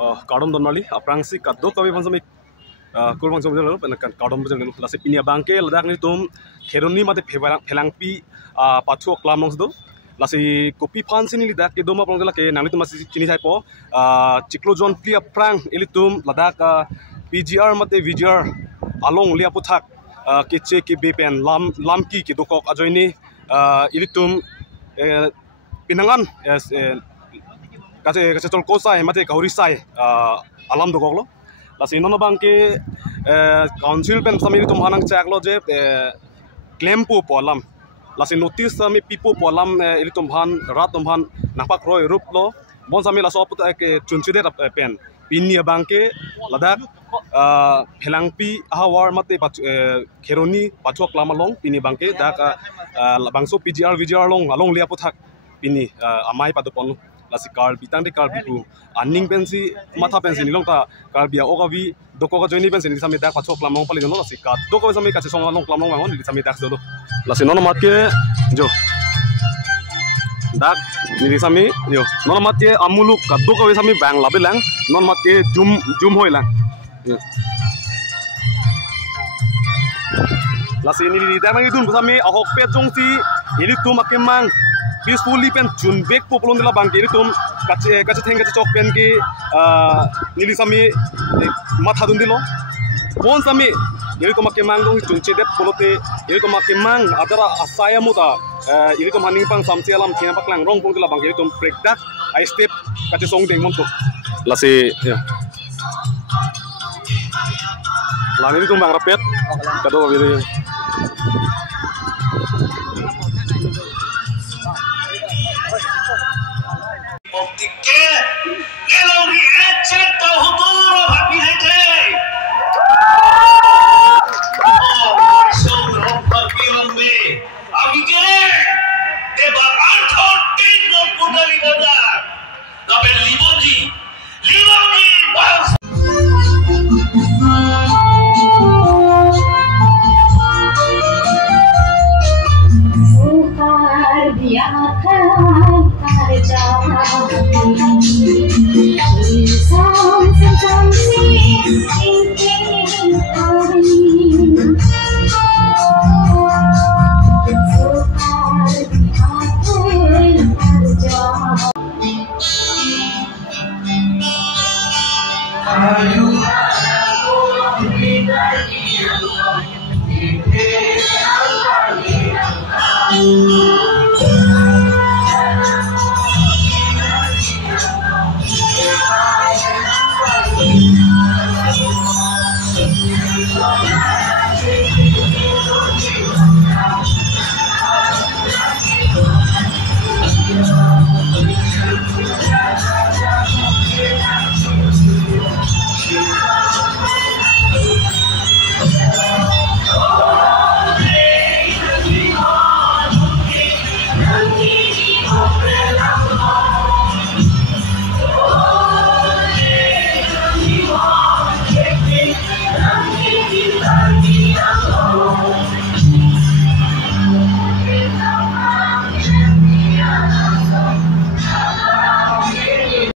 Kardom don mali aprang si kaddo kawi bang sami kulbang sami jalo kan kardom bang jalo lasi pinia bangke ladak ni tum kheroni mate phelang pi pachu klam nong do lasi kopi pan sini lidak ke doma prong ke nangli tum masih kini sai po ciklo jon pli aprang elitum ladak PGR mate VGR along lia puthak ke ke bepen lam ki dokok ajoini elitum pinangan kasi tol kosai mate kauri sai alam dokok lo lasi nono bangke council pen sami tum hanang chak lo je claim po alam lasi notice sami pipo po alam elitum han rat tum han napak roi rup lo bon sami la sop ke chunchude pen pinia bangke ladak phelangpi ahawar mate kheroni pachok lama long pini bangke dak bangso PGR VGR long along lia puthak pini amai padopon lasi kar bitang de kar bipu anning pensi matha pensi nilong ka kar bia okavi doko ka joini pensi ni sami dak pachok lamong pali no lasi ka doko sami ka song long lamong wangon ni sami dak do lasi nono matke jo dak ni sami yo nono matke amuluk ka doko sami bang labelang non matke jum hoilang lasi ni dak ngi dun sami ahok pe jongsi ini tu makemang peacefully pen jun bek populon dela bangke ini tum kace theng kace chok pen ki nili sami matha dun dilo bon sami ini tum makemang dong jun chedet polote ini tum makemang adara asaya muta ini tum haning pang samsi alam thena paklang rong pung dela bangke ini tum break dak I step kace song deng mon to lasi ya lan ini tum bang rapet kado biri